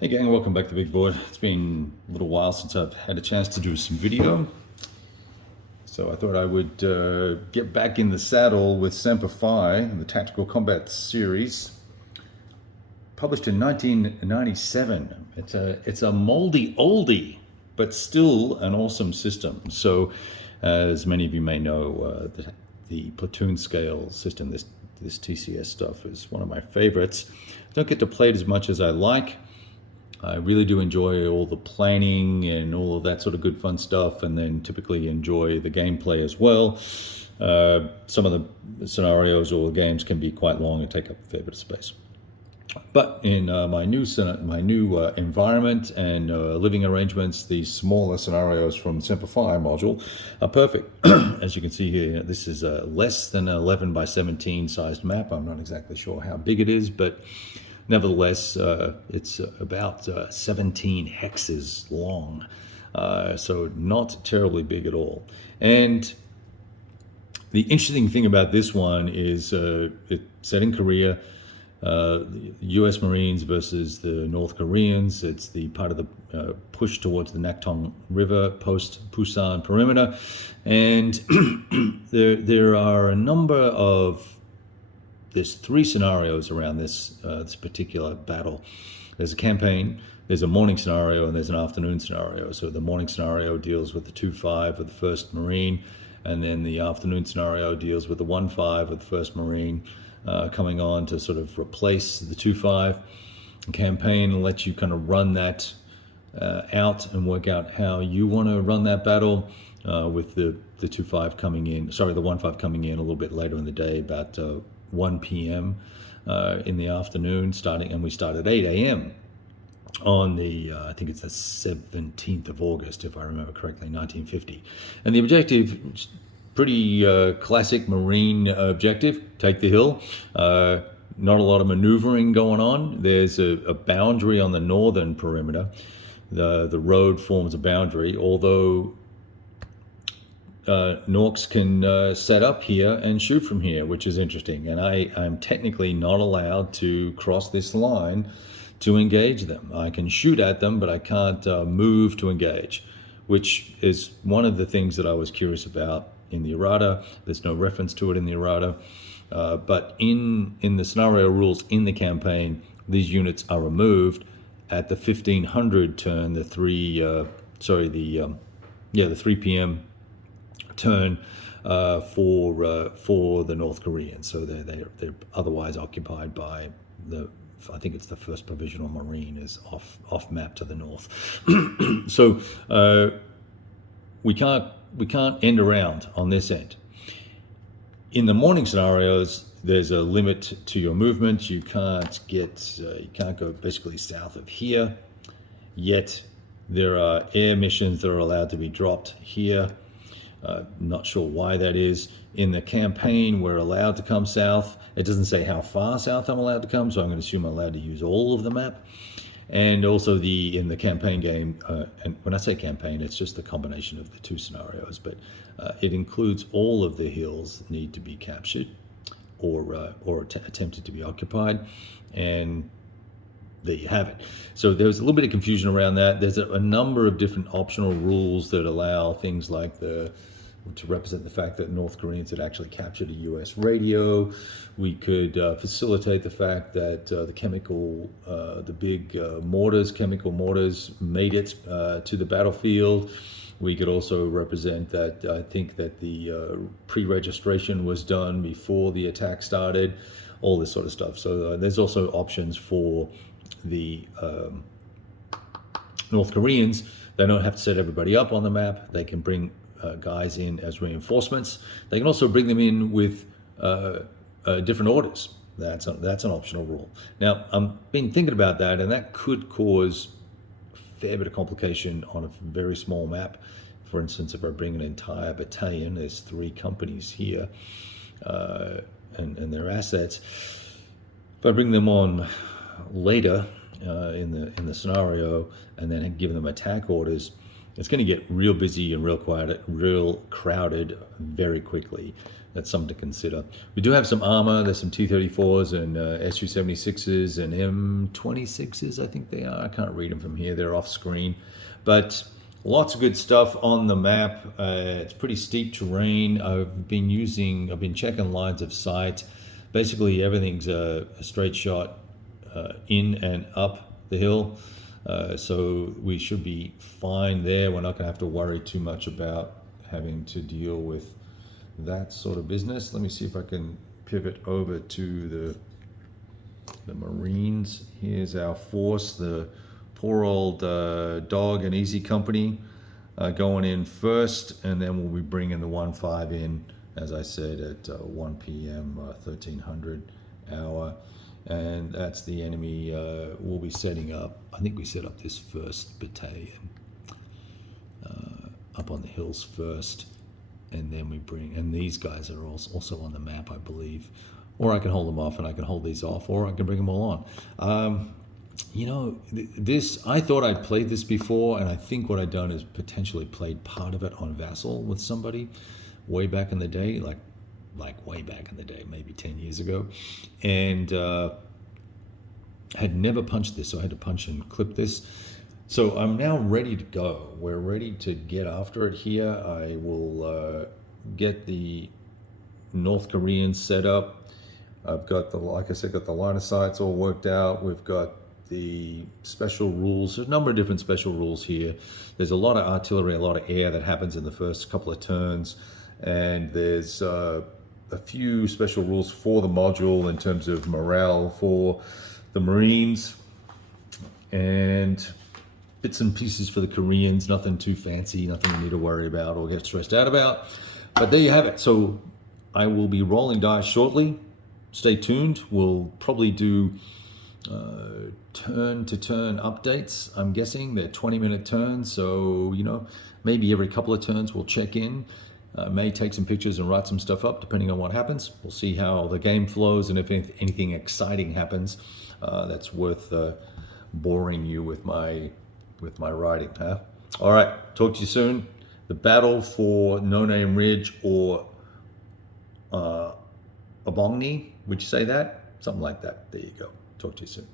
Hey gang, welcome back to Big Board. It's been a little while since I've had a chance to do some video, so I thought I would get back in the saddle with Semper Fi, the Tactical Combat Series, published in 1997. It's a moldy oldie, but still an awesome system. So, as many of you may know, the platoon scale system, this TCS stuff, is one of my favorites. I don't get to play it as much as I like. I really do enjoy all the planning and all of that sort of good fun stuff, and then typically enjoy the gameplay as well. Some of the scenarios or games can be quite long and take up a fair bit of space. But in my new environment and living arrangements, these smaller scenarios from Semper Fi module are perfect. As you can see here, this is a less than 11 by 17 sized map. I'm not exactly sure how big it is, but nevertheless, it's about 17 hexes long, so not terribly big at all. And the interesting thing about this one is it's set in Korea, the U.S. Marines versus the North Koreans. It's the part of the push towards the Naktung River post Busan perimeter, and there are a number of there's three scenarios around this particular battle. There's a campaign, there's a morning scenario, and there's an afternoon scenario. So the morning scenario deals with the 2-5 of the 1st Marine, and then the afternoon scenario deals with the 1-5 of the 1st Marine, coming on to sort of replace the 2-5 campaign and let you kind of run that out and work out how you want to run that battle, with the 2-5 coming in, sorry, the 1-5 coming in a little bit later in the day, about 1 p.m. In the afternoon, and we start at 8 a.m. on the, I think it's the 17th of August, if I remember correctly, 1950. And the objective, pretty classic Marine objective, take the hill. Not a lot of maneuvering going on. There's a boundary on the northern perimeter. The road forms a boundary, although Norks can set up here and shoot from here, which is interesting. And I'm technically not allowed to cross this line to engage them. I can shoot at them, but I can't move to engage, which is one of the things that I was curious about in the errata. There's no reference to it in the errata, but in the scenario rules in the campaign, these units are removed at the 1500 turn, the 3 p.m. turn for the North Koreans. So they're otherwise occupied by I think it's the 1st Provisional Marine is off map to the north. So we can't end around on this end. In the morning scenarios, there's a limit to your movement. You can't go basically south of here. Yet there are air missions that are allowed to be dropped here. Not sure why that is. In the campaign, we're allowed to come south. It doesn't say how far south I'm allowed to come, so I'm going to assume I'm allowed to use all of the map. And also in the campaign game, and when I say campaign, it's just the combination of the two scenarios, but it includes all of the hills that need to be captured or attempted to be occupied, and there you have it. So there's a little bit of confusion around that. There's a number of different optional rules that allow things like to represent the fact that North Koreans had actually captured a U.S. radio. We could facilitate the fact that the big chemical mortars made it to the battlefield. We could also represent that I think that the pre-registration was done before the attack started, all this sort of stuff. So there's also options for the North Koreans. They don't have to set everybody up on the map. They can bring guys in as reinforcements. They can also bring them in with different orders. That's an optional rule. Now, I've been thinking about that, and that could cause a fair bit of complication on a very small map. For instance, if I bring an entire battalion, there's 3 companies here, and their assets. If I bring them on later in the scenario and then give them attack orders, it's going to get real busy and real crowded very quickly. That's something to consider. We do have some armor. There's some T-34s and Su-76s and M26s, I think they are. I can't read them from here. They're off screen. But lots of good stuff on the map. It's pretty steep terrain. I've been checking lines of sight. Basically, everything's a straight shot in and up the hill. So we should be fine there. We're not going to have to worry too much about having to deal with that sort of business. Let me see if I can pivot over to the Marines. Here's our force, the poor old Dog and Easy Company going in first, and then we'll be bringing the 1-5 in, as I said, at 1 p.m. 1300 hour. And that's the enemy we'll be setting up. I think we set up this 1st battalion up on the hills first, and then we bring, and these guys are also on the map, I believe. Or I can hold them off and I can hold these off, or I can bring them all on. You know, this, I thought I'd played this before, and I think what I'd done is potentially played part of it on Vassal with somebody way back in the day, like way back in the day, maybe 10 years ago, and had never punched this, so I had to punch and clip this. So I'm now ready to go. We're ready to get after it here. I will get the North Koreans set up. I've got like I said, got the line of sights all worked out. We've got the special rules. There's a number of different special rules here. There's a lot of artillery, a lot of air that happens in the first couple of turns, and there's a few special rules for the module in terms of morale for the Marines, and bits and pieces for the Koreans. Nothing too fancy, nothing you need to worry about or get stressed out about. But there you have it. So I will be rolling dice shortly. Stay tuned. We'll probably do turn-to-turn updates. I'm guessing they're 20-minute turns, so you know, maybe every couple of turns we'll check in. May take some pictures and write some stuff up depending on what happens. We'll see how the game flows, and if anything exciting happens that's worth boring you with my writing. Huh? All right, talk to you soon. The battle for No Name Ridge, or Obongni, would you say that? Something like that. There you go. Talk to you soon.